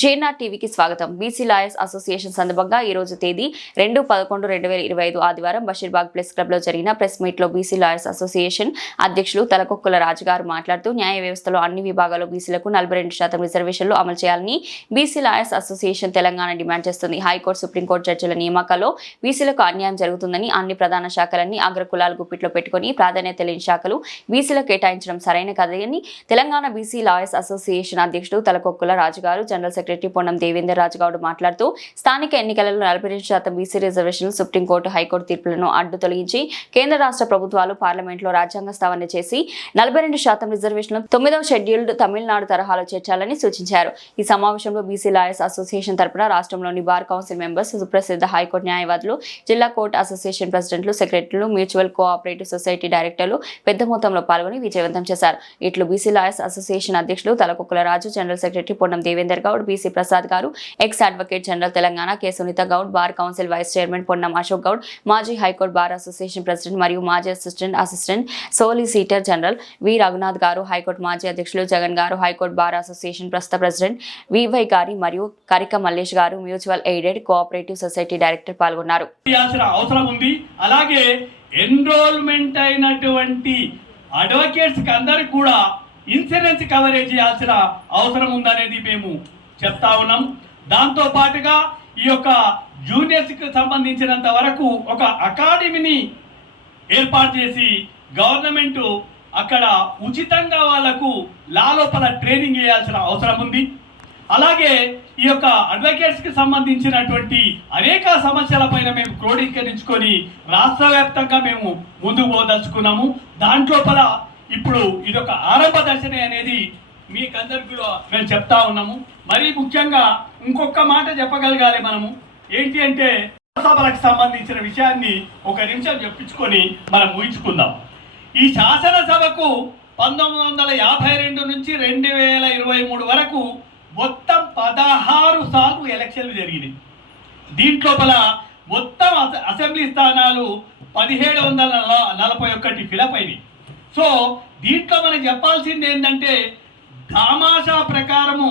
JNR టీవీకి స్వాగతం. BC lawyers association సందర్భంగా ఈ రోజు తేదీ 2/11/2025 ఆదివారం బషీర్బాగ్ ప్రెస్ క్లబ్ లో జరిగిన ప్రెస్ మీట్ లో బీసీ లాయర్స్ అసోసియేషన్ అధ్యక్షులు తలకొక్కుల రాజు గారు మాట్లాడుతూ న్యాయ వ్యవస్థలో అన్ని విభాగాల్లో బీసీలకు 42% రిజర్వేషన్లు అమలు చేయాలని BC lawyers association Telangana demand చేస్తుంది. హైకోర్టు, సుప్రీంకోర్టు జడ్జిల నియామకాల్లో బీసీలకు అన్యాయం జరుగుతుందని, అన్ని ప్రధాన శాఖలన్నీ అగ్రకులాలు గుప్పిట్లో పెట్టుకుని ప్రాధాన్యత లేని శాఖలు బీసీలకు కేటాయించడం సరైన కథని తెలంగాణ బీసీ లాయర్స్ అసోసియేషన్ అధ్యక్షుడు తలకొక్కుల రాజు గారు, జనరల్ సెక్రటరీ పొన్నం దేవేందర్ రాజు గౌడ్ మాట్లాడుతూ స్థానిక ఎన్నికలలో 42% బీసీ రిజర్వేషన్లు సుప్రీంకోర్టు, హైకోర్టు తీర్పులను అడ్డు తొలగించి కేంద్ర రాష్ట్ర ప్రభుత్వాలు పార్లమెంట్లో రాజ్యాంగ స్థావన చేసి 42% రిజర్వేషన్లు 9వ షెడ్యూల్డ్ తమిళనాడు తరహాలో చేర్చాలని సూచించారు. ఈ సమావేశంలో బీసీ లాయర్స్ అసోసియేషన్ తరపున రాష్ట్రంలోని బార్ కౌన్సిల్ మెంబర్స్, సుప్రసిద్ధ హైకోర్టు న్యాయవాదులు, జిల్లా కోర్టు అసోసియేషన్ ప్రెసిడెంట్లు, సెక్రటరీలు, మ్యూచువల్ కోఆపరేటివ్ సొసైటీ డైరెక్టర్లు పెద్ద మొత్తంలో పాల్గొని విజయవంతం చేశారు. ఇట్లు బీసీ లాయర్స్ అసోసియేషన్ అధ్యక్షులు Talakokkula Raju, general secretary Ponnam Devender Goud, BC Prasad గారు, ex advocate general Telangana K Sunitha Goud, bar council vice chairman Ponnam Ashok Goud, మాజీ హైకోర్టు బార్ అసోసియేషన్ ప్రెసిడెంట్ మరియు మాజీ assistant solicitor general V Raghunath గారు, హైకోర్టు మాజీ అధ్యక్షులు జగన్ గారు, హైకోర్టు బార్ అసోసియేషన్ ప్రస్తుత ప్రెసిడెంట్ వివై గారి మరియు కరిక మల్లేష్ గారు, mutual aided cooperative society director పాల్గొన్నారు. అవసరం ఉంది. అలాగే ఎన్రోల్మెంట్ అయినటువంటి అడ్వకేట్స్ కి అందరికి కూడా ఇన్సూరెన్స్ కవరేజ్ చేయాల్సిన అవసరం ఉందనేది మేము చెప్తా ఉన్నాం. దాంతో పాటుగా ఈ యొక్క జూనియర్స్ కి సంబంధించినంత వరకు ఒక అకాడమీని ఏర్పాటు చేసి గవర్నమెంట్ అక్కడ ఉచితంగా వాళ్లకు లా లోపల ట్రైనింగ్ చేయాల్సిన అవసరం ఉంది. అలాగే ఈ యొక్క అడ్వకేట్స్ కి సంబంధించినటువంటి అనేక సమస్యల పైన మేము క్రోడీకరించుకొని రాష్ట్ర వ్యాప్తంగా మేము ముందుకు పోదలుచుకున్నాము. దాంట్లోపల ఇప్పుడు ఇదొక ఆరంభ దశనే అనేది మీకందరికి కూడా మేము చెప్తా ఉన్నాము. మరీ ముఖ్యంగా ఇంకొక మాట చెప్పగలగాలి మనము. ఏంటి అంటే సభలకు సంబంధించిన విషయాన్ని ఒక నిమిషం చెప్పించుకొని మనం ఊహించుకుందాం. ఈ శాసనసభకు 1952 నుంచి 2023 వరకు మొత్తం 16 సార్లు ఎలక్షన్లు జరిగినాయి. దీంట్లోపల మొత్తం అసెంబ్లీ స్థానాలు 1741 ఫిలప్ అయినాయి. సో దీంట్లో మనకు చెప్పాల్సింది ఏంటంటే తమాషా ప్రకారము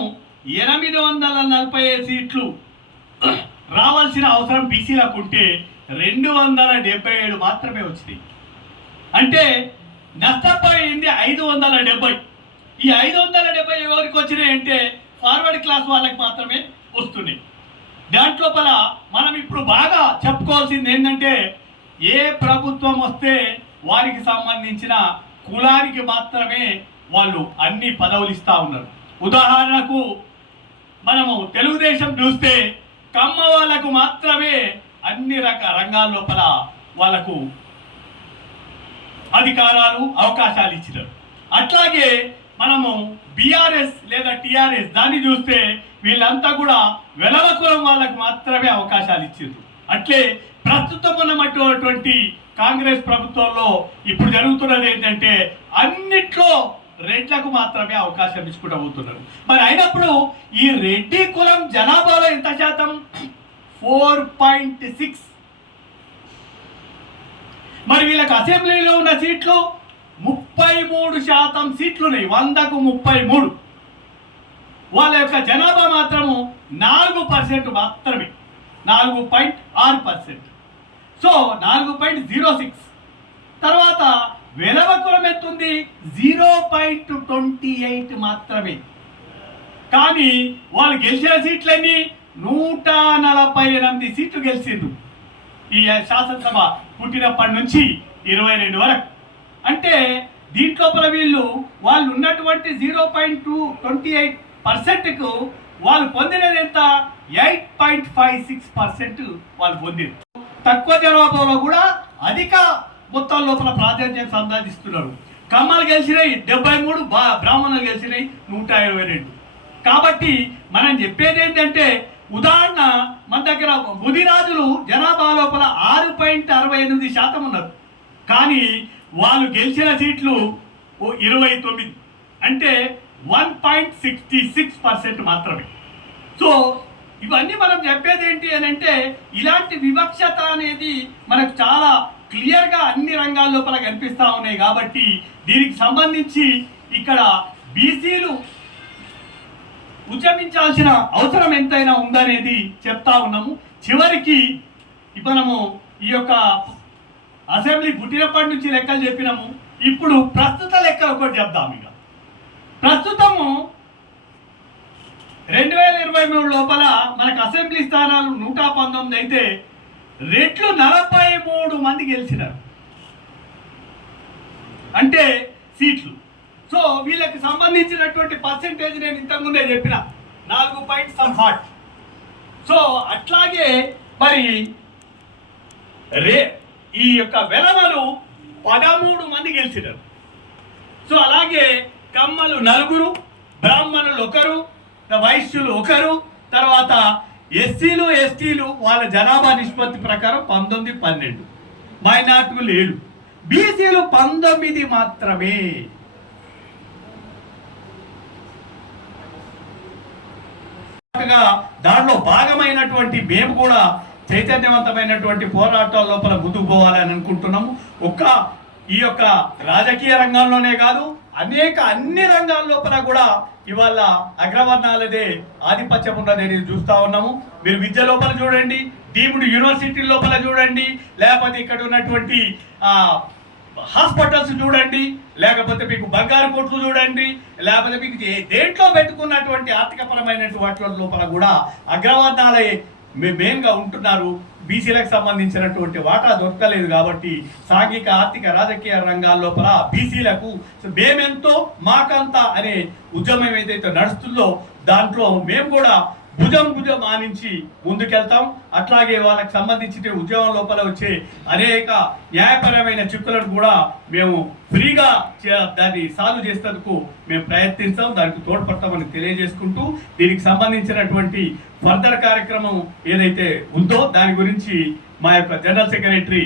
845 సీట్లు రావాల్సిన అవసరం బీసీలకు ఉంటే 277 మాత్రమే వచ్చినాయి. అంటే నష్టపోయింది 570. ఈ 570 ఎవరికి వచ్చినాయి అంటే ఫార్వర్డ్ క్లాస్ వాళ్ళకి మాత్రమే వస్తున్నాయి. దాంట్లోపల మనం ఇప్పుడు బాగా చెప్పుకోవాల్సింది ఏంటంటే ఏ ప్రభుత్వం వస్తే వారికి సంబంధించిన కులానికి మాత్రమే వాళ్ళు అన్ని పదవులు ఇస్తూ ఉన్నారు. ఉదాహరణకు మనము తెలుగుదేశం చూస్తే కమ్మ వాళ్ళకు మాత్రమే అన్ని రంగాల లోపల వాళ్ళకు అధికారాలు, అవకాశాలు ఇచ్చినారు. అట్లాగే మనము బీఆర్ఎస్ లేదా టీఆర్ఎస్ దాన్ని చూస్తే వీళ్ళంతా కూడా వెలవ కులం వాళ్ళకు మాత్రమే అవకాశాలు ఇచ్చారు. అట్లే ప్రస్తుతం ఉన్నటువంటి కాంగ్రెస్ ప్రభుత్వంలో ఇప్పుడు జరుగుతున్నది ఏంటంటే అన్నిట్లో రెడ్లకు మాత్రమే అవకాశం ఇచ్చుకుంటూ పోతున్నారు. మరి అయినప్పుడు ఈ రెడ్డి కులం జనాభాలో ఎంత శాతం? 4.6. మరి వీళ్ళకి అసెంబ్లీలో ఉన్న సీట్లు 33% సీట్లు ఉన్నాయి. 100కు 33. వాళ్ళ యొక్క జనాభా మాత్రము 4% మాత్రమే, 4.6%. సో 4.06. తర్వాత వెలవ కులం ఎత్తుంది 0.28 మాత్రమే. కానీ వాళ్ళు గెలిచిన సీట్లన్నీ 148 సీట్లు గెలిచిండ్రు ఈ శాసనసభ పుట్టినప్పటి నుంచి 22 వరకు. అంటే దీంట్లోపల వాళ్ళు ఉన్నటువంటి 0.28%కు వాళ్ళు పొందినది ఎంత? 8.56% వాళ్ళు పొందిరు. తక్కువ జనాభాలో కూడా అధిక మొత్తం లోపల ప్రాధాన్యం సంపాదిస్తున్నారు. కమ్మలు గెలిచినాయి 73, బ్రాహ్మణులు గెలిచినాయి 122. కాబట్టి మనం చెప్పేది ఏంటంటే ఉదాహరణ మన దగ్గర ముదిరాజులు జనాభా లోపల 6.68% ఉన్నారు. కానీ వాళ్ళు గెలిచిన సీట్లు 29, అంటే 1.66% మాత్రమే. సో ఇవన్నీ మనం చెప్పేది ఏంటి అని అంటే ఇలాంటి వివక్షత అనేది మనకు చాలా క్లియర్గా అన్ని రంగాల లోపల కనిపిస్తూ ఉన్నాయి. కాబట్టి దీనికి సంబంధించి ఇక్కడ బీసీలు ఉద్యమించాల్సిన అవసరం ఎంతైనా ఉందనేది చెప్తా ఉన్నాము. చివరికి మనము ఈ యొక్క అసెంబ్లీ పుట్టినప్పటి నుంచి లెక్కలు చెప్పినాము. ఇప్పుడు ప్రస్తుత లెక్కలు ఒకటి చెప్దాం. ఇక ప్రస్తుతము 2023 లోపల మనకు అసెంబ్లీ స్థానాలు 119 అయితే రెట్లు 43 మంది గెలిచినారు అంటే సీట్లు. సో వీళ్ళకి సంబంధించినటువంటి పర్సెంటేజ్ నేను ఇంతకుముందే చెప్పిన 4.8. సో అట్లాగే మరి ఈ యొక్క వెలమలు 13 మంది గెలిచినారు. సో అలాగే కమ్మలు 4, బ్రాహ్మణులు 1, వైశ్యులు 1, తర్వాత ఎస్సీలు ఎస్టీలు వాళ్ళ జనాభా నిష్పత్తి ప్రకారం 19, 12, మైనార్టీలు 7, బీసీలు 19 మాత్రమే. దాంట్లో భాగమైనటువంటి మేము కూడా చైతన్యవంతమైనటువంటి పోరాటాల లోపల ముందుకు పోవాలని అనుకుంటున్నాము. ఈ యొక్క రాజకీయ రంగంలోనే కాదు అన్ని రంగాల లోపల కూడా ఇవాళ అగ్రవర్ణాలదే ఆధిపత్యం ఉన్నదని చూస్తా ఉన్నాము. మీరు విద్య లోపల చూడండి, డీమ్డ్ యూనివర్సిటీ లోపల చూడండి, లేకపోతే ఇక్కడ ఉన్నటువంటి హాస్పిటల్స్ చూడండి, లేకపోతే మీకు బంగారు కోట్లు చూడండి, లేకపోతే మీకు దేంట్లో పెట్టుకున్నటువంటి ఆర్థికపరమైనటువంటి వాటి లోపల కూడా అగ్రవర్ణాలే మెయిన్గా ఉంటున్నారు. బీసీలకు సంబంధించినటువంటి వాటా దొరకలేదు కాబట్టి సాంఘిక ఆర్థిక రాజకీయ రంగాల లోపల బీసీలకు మేమెంతో మాకంత అనే ఉద్యమం ఏదైతే నడుస్తుందో దాంట్లో మేము కూడా భుజం ఆనించి ముందుకెళ్తాం. అట్లాగే వాళ్ళకి సంబంధించిన ఉద్యమం లోపల వచ్చే అనేక న్యాయపరమైన చిక్కులను కూడా మేము ఫ్రీగా దాన్ని సాల్వ్ చేసేందుకు మేము ప్రయత్నిస్తాం, దానికి తోడ్పడతామని తెలియజేసుకుంటూ దీనికి సంబంధించినటువంటి ఫర్దర్ కార్యక్రమం ఏదైతే ఉందో దాని గురించి మా యొక్క జనరల్ సెక్రటరీ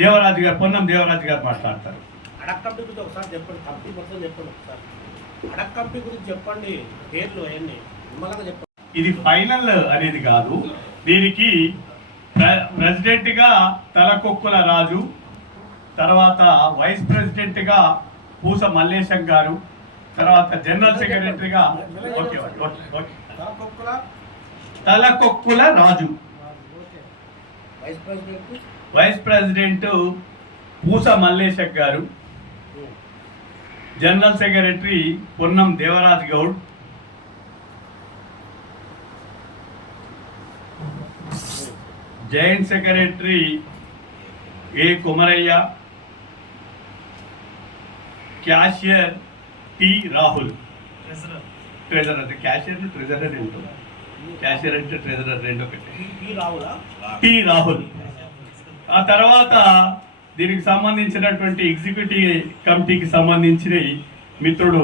దేవరాజు గారు, పొన్నం దేవరాజు గారు మాట్లాడతారు. అడక్ కంపెనీ గురించి ఒకసారి చెప్పండి, కంపెనీ మొత్తం చెప్పండి. ఒకసారి అడక్ కంపెనీ గురించి చెప్పండి, పేర్లు అవన్నీ నిమ్మలంగా చెప్పండి. ఇది ఫైనల్ అనేది కాదు. దీనికి ప్రెసిడెంట్గా తలకొక్కుల రాజు, తర్వాత వైస్ ప్రెసిడెంట్గా పూస మల్లేశం గారు, తర్వాత జనరల్ సెక్రటరీగా తలకొక్కుల రాజు, వైస్ ప్రెసిడెంట్ పూస మల్లేశం గారు, general secretary Ponnam Devaraj Goud, joint secretary A Kumaraiah, cashier T Rahul, treasurer అంటే క్యాషియర్ ట్రెజరర్ ఏంటో, క్యాషియర్ అంటే ట్రెజరర్ రెండు ఒకటి, టి రాహుల్. ఆ తర్వాత దీనికి సంబంధించినటువంటి ఎగ్జిక్యూటివ్ కమిటీకి సంబంధించిన మిత్రుడు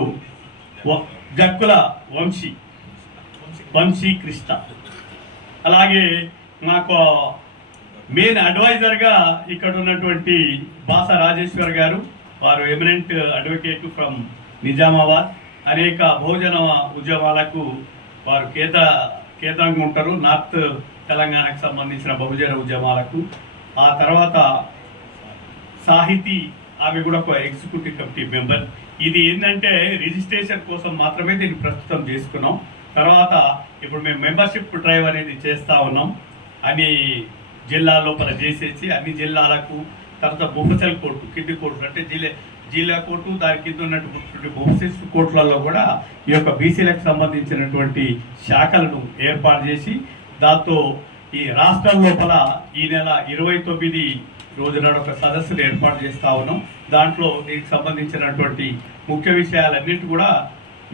జక్కుల వంశీ కృష్ణ, అలాగే నాకు మెయిన్ అడ్వైజర్గా ఇక్కడ ఉన్నటువంటి బాస రాజేశ్వర్ గారు, వారు ఎమినెంట్ అడ్వకేట్ ఫ్రమ్ నిజామాబాద్. అనేక బహుజన ఉద్యమాలకు వారు కేంద్రంగా ఉంటారు, నార్త్ తెలంగాణకు సంబంధించిన బహుజన ఉద్యమాలకు. ఆ తర్వాత సాహితీ, ఆమె కూడా ఒక ఎగ్జిక్యూటివ్ కమిటీ మెంబర్. ఇది ఏంటంటే రిజిస్ట్రేషన్ కోసం మాత్రమే దీన్ని ప్రస్తుతం చేసుకున్నాం. తర్వాత ఇప్పుడు మేము మెంబర్షిప్ డ్రైవ్ అనేది చేస్తూ ఉన్నాం. అన్ని జిల్లా లోపల చేసేసి అన్ని జిల్లాలకు, తర్వాత బొమ్మసెల్ కోర్టు, కింది కోర్టు అంటే జిల్లా కోర్టు, దాని కింద ఉన్నటువంటి బొమ్మసెల్ కోర్టులలో కూడా ఈ యొక్క బీసీలకు సంబంధించినటువంటి శాఖలను ఏర్పాటు చేసి దాంతో ఈ రాష్ట్రం లోపల ఈ నెల 29 రోజున ఒక సదస్సును ఏర్పాటు చేస్తూ ఉన్నాం. దాంట్లో దీనికి సంబంధించినటువంటి ముఖ్య విషయాలన్నింటి కూడా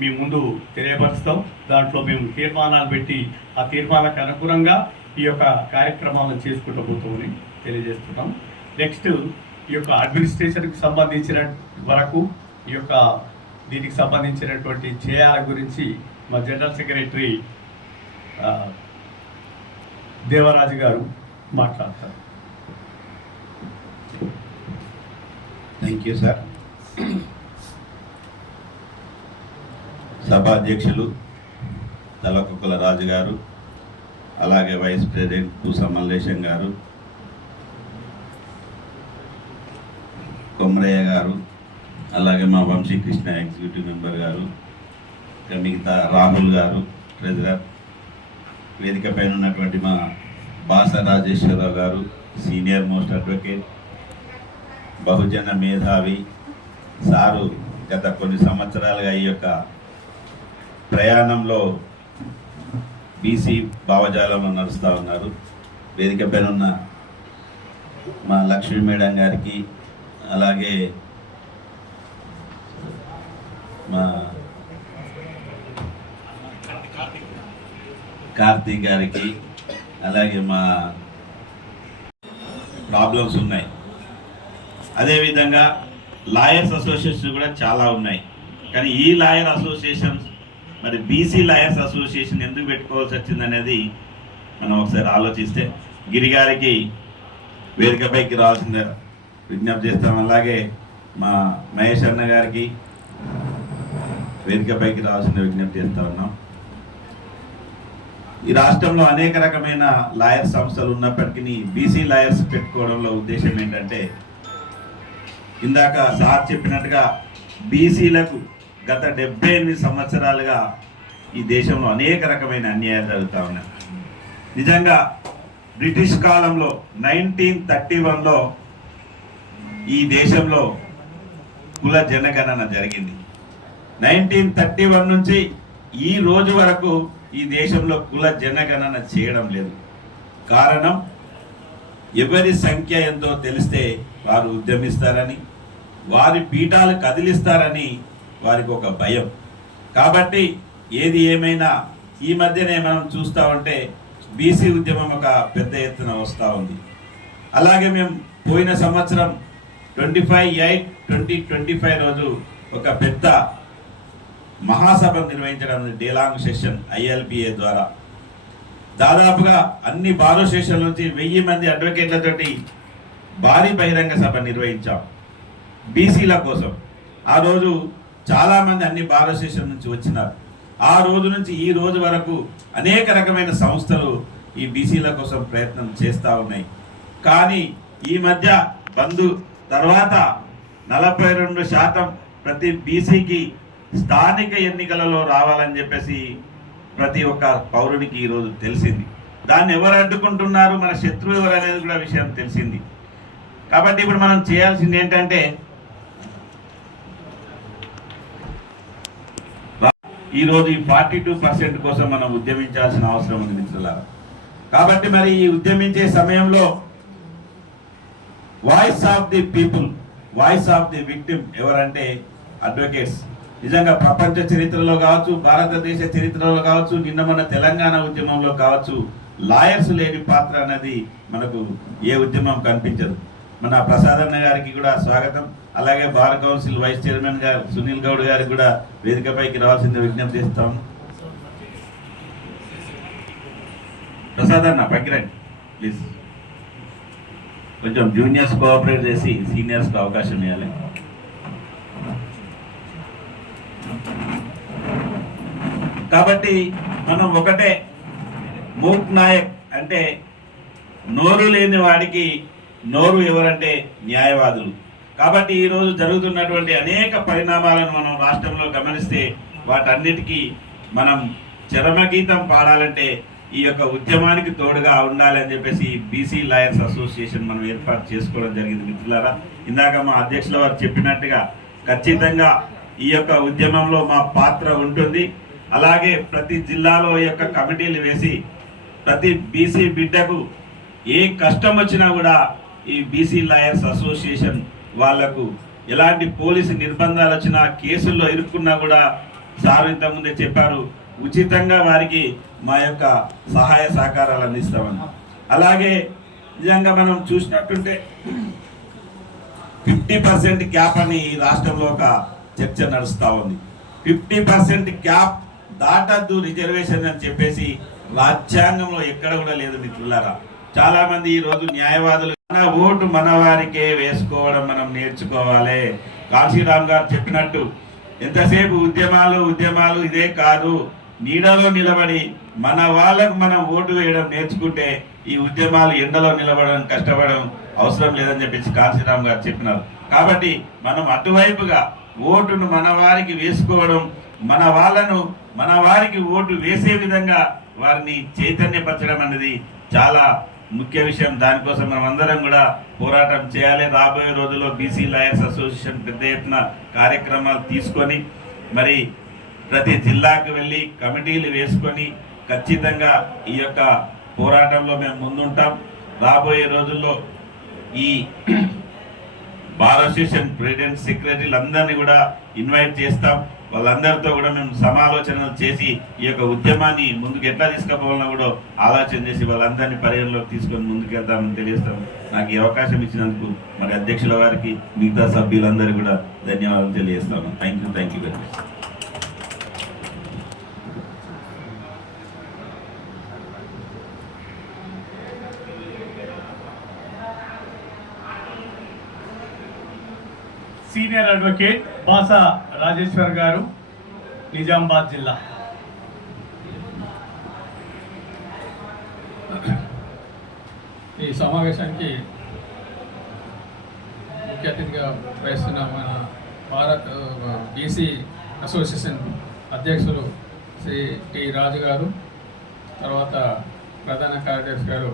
మీ ముందు తెలియపరుస్తాం. దాంట్లో మేము తీర్మానాలు పెట్టి ఆ తీర్మానాలకు అనుగుణంగా ఈ యొక్క కార్యక్రమాలను చేసుకుంటూ పోతామని తెలియజేస్తున్నాం. నెక్స్ట్ ఈ యొక్క అడ్మినిస్ట్రేషన్కి సంబంధించిన వరకు ఈ యొక్క దీనికి సంబంధించినటువంటి చేయాల గురించి మా జనరల్ సెక్రటరీ దేవరాజు గారు మాట్లాడతారు. Thank you sir. సభాధ్యక్షులు తలకొక్కల రాజు గారు, అలాగే వైస్ ప్రెసిడెంట్ పూస మల్లేశం గారు, కొమరయ్య గారు, అలాగే మా వంశీకృష్ణ ఎగ్జిక్యూటివ్ మెంబర్ గారు, మిగతా రాహుల్ గారు, ట్రెజరర్, వేదిక పైన ఉన్నటువంటి మా బాస రాజేశ్వరరావు గారు, సీనియర్ మోస్ట్ అడ్వకేట్, బహుజన మేధావి సారు గత కొన్ని సంవత్సరాలుగా ఈ యొక్క ప్రయాణంలో బీసీ భావజాలంలో నడుస్తూ ఉన్నారు. వేదిక పైన ఉన్న మా లక్ష్మీ మేడం గారికి, అలాగే మా కార్తీక్ గారికి, అలాగే మా ప్రాబ్లమ్స్ ఉన్నాయి. అదేవిధంగా లాయర్స్ అసోసియేషన్ కూడా చాలా ఉన్నాయి. కానీ ఈ లాయర్ అసోసియేషన్ మరి బీసీ లాయర్స్ అసోసియేషన్ ఎందుకు పెట్టుకోవాల్సి వచ్చింది అనేది మనం ఒకసారి ఆలోచిస్తే గిరి గారికి వేదికపైకి రావాల్సిందే విజ్ఞప్తి చేస్తాం. అలాగే మా మహేష్ అన్న గారికి వేదికపైకి రావాల్సిందే విజ్ఞప్తి చేస్తూ ఉన్నాం. ఈ రాష్ట్రంలో అనేక రకమైన లాయర్ సంస్థలు ఉన్నప్పటికీ బీసీ లాయర్స్ పెట్టుకోవడంలో ఉద్దేశం ఏంటంటే, ఇందాక సార్ చెప్పినట్టుగా బీసీలకు గత 78 సంవత్సరాలుగా ఈ దేశంలో అనేక రకమైన అన్యాయాలు జరుగుతూ ఉన్నాయి. నిజంగా బ్రిటిష్ కాలంలో 1931లో ఈ దేశంలో కుల జనగణన జరిగింది. 1931 నుంచి ఈ రోజు వరకు ఈ దేశంలో కుల జనగణన చేయడం లేదు. కారణం, ఎవరి సంఖ్య ఎంతో తెలిస్తే వారు ఉద్యమిస్తారని, వారి పీఠాలు కదిలిస్తారని వారికి ఒక భయం. కాబట్టి ఏది ఏమైనా ఈ మధ్యనే మనం చూస్తూ ఉంటే బీసీ ఉద్యమం ఒక పెద్ద ఎత్తున వస్తూ ఉంది. అలాగే మేము పోయిన సంవత్సరం 25/8/2025 రోజు ఒక పెద్ద మహాసభ నిర్వహించడం, డేలాంగ్ సెషన్ ILPA ద్వారా దాదాపుగా అన్ని బార్ అసోసియేషన్ల నుంచి 1000 మంది అడ్వకేట్లతోటి భారీ బహిరంగ సభ నిర్వహించాం బీసీల కోసం. ఆ రోజు చాలామంది అన్ని బార్ అసోసియేషన్ నుంచి వచ్చినారు. ఆ రోజు నుంచి ఈ రోజు వరకు అనేక రకమైన సంస్థలు ఈ బీసీల కోసం ప్రయత్నం చేస్తూ ఉన్నాయి. కానీ ఈ మధ్య బంధు తర్వాత 42% ప్రతి బీసీకి స్థానిక ఎన్నికలలో రావాలని చెప్పేసి ప్రతి ఒక్క పౌరునికి ఈరోజు తెలిసింది. దాన్ని ఎవరు అడ్డుకుంటున్నారు, మన శత్రువు ఎవరు అనేది కూడా విషయం తెలిసింది. కాబట్టి ఇప్పుడు మనం చేయాల్సింది ఏంటంటే, ఈరోజు ఈ 42% కోసం మనం ఉద్యమించాల్సిన అవసరం ఉంది మిత్రులారా. కాబట్టి మరి ఈ ఉద్యమించే సమయంలో voice of the people, voice of the victim ఎవరంటే అడ్వకేట్స్. నిజంగా ప్రపంచ చరిత్రలో కావచ్చు, భారతదేశ చరిత్రలో కావచ్చు, నిన్న మన తెలంగాణ ఉద్యమంలో కావచ్చు, లాయర్స్ లేని పాత్ర అనేది మనకు ఏ ఉద్యమం కనిపించదు. మన ప్రసాద్ అన్న గారికి కూడా స్వాగతం. అలాగే బార్ కౌన్సిల్ వైస్ చైర్మన్ గారు సునీల్ గౌడ్ గారికి కూడా వేదికపైకి రావాల్సింది విజ్ఞప్తి చేస్తాం. ప్రసాద్ అన్న పైకి రండి ప్లీజ్. కొంచెం జూనియర్స్ కోఆపరేట్ చేసి సీనియర్స్కి అవకాశం ఇవ్వాలి. కాబట్టి మనం ఒకటే, మూక్ నాయక్ అంటే నోరు లేని వాడికి నోరు ఎవరంటే న్యాయవాదులు. కాబట్టి ఈరోజు జరుగుతున్నటువంటి అనేక పరిణామాలను మనం రాష్ట్రంలో గమనిస్తే వాటన్నిటికీ మనం చరమగీతం పాడాలంటే ఈ యొక్క ఉద్యమానికి తోడుగా ఉండాలని చెప్పేసి బీసీ లాయర్స్ అసోసియేషన్ మనం ఏర్పాటు చేసుకోవడం జరిగింది మిత్రులారా. ఇందాక మా అధ్యక్షుల వారు చెప్పినట్టుగా ఖచ్చితంగా ఈ యొక్క ఉద్యమంలో మా పాత్ర ఉంటుంది. అలాగే ప్రతి జిల్లాలో ఈ యొక్క కమిటీలు వేసి ప్రతి బీసీ బిడ్డకు ఏ కష్టం వచ్చినా కూడా ఈ బీసీ లాయర్స్ అసోసియేషన్ వాళ్లకు ఎలాంటి పోలీసు నిర్బంధాలు వచ్చినా, కేసుల్లో ఇరుక్కున్నా కూడా సార్ ఇంతకుముందే చెప్పారు, ఉచితంగా వారికి మా యొక్క సహాయ సహకారాలు అందిస్తామని. అలాగే నిజంగా మనం చూసినట్టుంటే 50% క్యాప్ అని ఈ రాష్ట్రంలో ఒక చర్చ నడుస్తూ ఉంది. 50% క్యాప్ దాటద్దు రిజర్వేషన్ అని చెప్పేసి రాజ్యాంగంలో ఎక్కడ కూడా లేదు మిత్రులారా. చాలా మంది ఈ రోజు న్యాయవాదులు మన ఓటు మన వారికే వేసుకోవడం మనం నేర్చుకోవాలి. కాశీరామ్ గారు చెప్పినట్టు ఎంతసేపు ఉద్యమాలు ఇదే కాదు, నీడలో నిలబడి మన వాళ్ళకు మనం ఓటు వేయడం నేర్చుకుంటే ఈ ఉద్యమాలు ఎండలో నిలబడడం కష్టపడడం అవసరం లేదని చెప్పేసి కాశీరామ్ గారు చెప్పినారు. కాబట్టి మనం అటువైపుగా ఓటును మన వారికి వేసుకోవడం, మన వాళ్ళను మన వారికి ఓటు వేసే విధంగా వారిని చైతన్యపరచడం అనేది చాలా ముఖ్య విషయం. దానికోసం మనం అందరం కూడా పోరాటం చేయాలి. రాబోయే రోజుల్లో బీసీ లాయర్స్ అసోసియేషన్ పెద్ద ఎత్తున కార్యక్రమాలు తీసుకొని మరి ప్రతి జిల్లాకు వెళ్ళి కమిటీలు వేసుకొని ఖచ్చితంగా ఈ యొక్క పోరాటంలో మేము ముందుంటాం. రాబోయే రోజుల్లో ఈ బార్ అసోసియేషన్ ప్రెసిడెంట్ సెక్రటరీలు అందరినీ కూడా ఇన్వైట్ చేస్తాం. వాళ్ళందరితో కూడా మేము సమాలోచనలు చేసి ఈ యొక్క ఉద్యమాన్ని ముందుకు ఎట్లా తీసుకుపోవాలన్నా కూడా ఆలోచన చేసి వాళ్ళందరినీ పరిగణలోకి తీసుకొని ముందుకు వెళ్తామని తెలియజేస్తాం. నాకు ఈ అవకాశం ఇచ్చినందుకు మరి అధ్యక్షుల వారికి మిగతా సభ్యులందరికీ కూడా ధన్యవాదాలు తెలియజేస్తాను. Thank you very much. Senior advocate Basa Rajeshwar గారు, నిజామాబాద్ జిల్లా. ఈ సమావేశానికి ముఖ్య అతిథిగా వహిస్తున్న మన భారత్ బీసీ అసోసియేషన్ అధ్యక్షులు శ్రీ టి రాజు గారు, తర్వాత ప్రధాన కార్యదర్శి గారు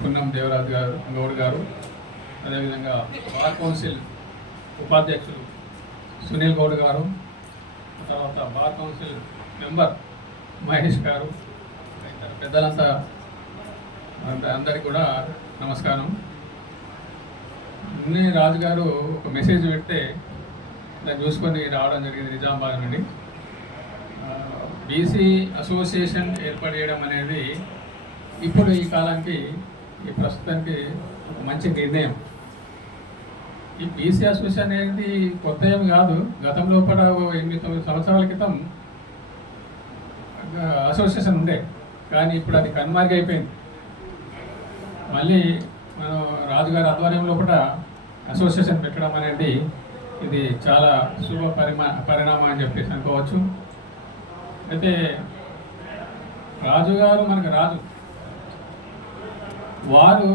పున్నం దేవరాజు గారు గౌడ్ గారు, అదేవిధంగా బార్ కౌన్సిల్ ఉపాధ్యక్షులు సునీల్ గౌడ్ గారు, తర్వాత బార్ కౌన్సిల్ మెంబర్ మహేష్ గారు, పెద్దలంతా అందరికీ కూడా నమస్కారం. రాజు గారు ఒక మెసేజ్ పెడితే దాన్ని చూసుకొని రావడం జరిగింది నిజామాబాద్ నుండి. బీసీ అసోసియేషన్ ఏర్పాటు చేయడం అనేది ఇప్పుడు ఈ కాలానికి ఈ ప్రస్తుతానికి ఒక మంచి నిర్ణయం. ఈ బీసీ అసోసియేషన్ అనేది కొత్త ఏమి కాదు. గతంలో కూడా 8-9 సంవత్సరాల క్రితం అసోసియేషన్ ఉండే, కానీ ఇప్పుడు అది కనుమరుగైపోయింది. మళ్ళీ మనం రాజుగారి ఆధ్వర్యంలో కూడా అసోసియేషన్ పెట్టడం అనేది ఇది చాలా శుభ పరిణామం అని చెప్పేసి అనుకోవచ్చు. అయితే రాజుగారు మనకు రాజు, వారు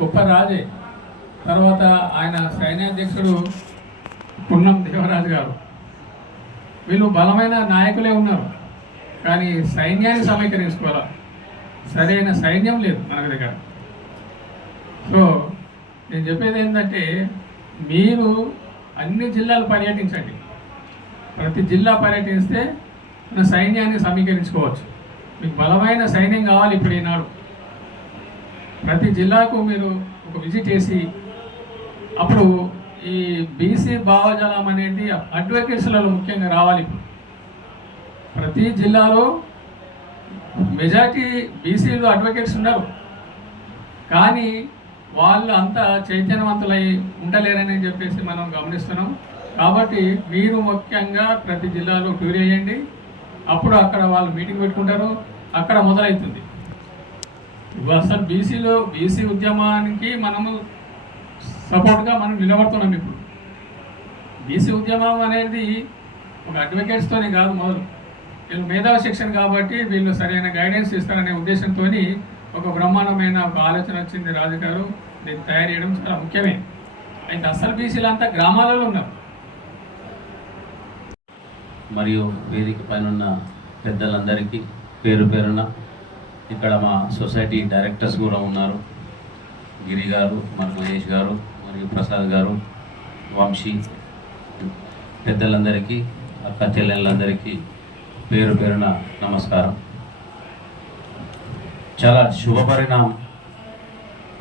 గొప్ప రాజే. తర్వాత ఆయన సైన్యాధ్యక్షుడు పున్నం దేవరాజు గారు, వీళ్ళు బలమైన నాయకులే ఉన్నారు, కానీ సైన్యాన్ని సమీకరించుకోవాలి. సరైన సైన్యం లేదు మన దగ్గర. సో నేను చెప్పేది ఏంటంటే, మీరు అన్ని జిల్లాలు పర్యటించండి. ప్రతి జిల్లా పర్యటిస్తే మన సైన్యాన్ని సమీకరించుకోవచ్చు. మీకు బలమైన సైన్యం కావాలి. ఇప్పుడు ఈనాడు ప్రతి జిల్లాకు మీరు ఒక విజిట్ చేసి, అప్పుడు ఈ బీసీ భావజాలం అనేది అడ్వకేట్స్లలో ముఖ్యంగా రావాలి. ప్రతి జిల్లాలో మెజార్టీ బీసీలు అడ్వకేట్స్ ఉన్నారు, కానీ వాళ్ళు అంతా చైతన్యవంతులై ఉండలేరని చెప్పేసి మనం గమనిస్తున్నాం. కాబట్టి మీరు ముఖ్యంగా ప్రతి జిల్లాలో టూర్ చేయండి. అప్పుడు అక్కడ వాళ్ళు మీటింగ్ పెట్టుకుంటారు, అక్కడ మొదలవుతుంది. అసలు బీసీ ఉద్యమానికి మనము సపోర్ట్గా మనం నిలబడుతున్నాం. ఇప్పుడు బీసీ ఉద్యమం అనేది ఒక అడ్వకేట్స్తోనే కాదు మొదలు. వీళ్ళు మేధావి శిక్షణ కాబట్టి వీళ్ళు సరైన గైడెన్స్ ఇస్తారనే ఉద్దేశంతో ఒక బ్రహ్మాండమైన ఒక ఆలోచన వచ్చింది రాజు గారు. దీన్ని తయారు చేయడం చాలా ముఖ్యమే. అయితే అసలు బీసీలు అంతా గ్రామాలలో ఉన్నారు. మరియు వేదిక పైన ఉన్న పెద్దలందరికీ పేరు పేరున, ఇక్కడ మా సొసైటీ డైరెక్టర్స్ కూడా ఉన్నారు, గిరి గారు, మరి మహేష్ గారు, మరియు ప్రసాద్ గారు, వంశీ, పెద్దలందరికీ, అక్క చెల్లెళ్ళందరికీ పేరు పేరున నమస్కారం. చాలా శుభపరిణామం.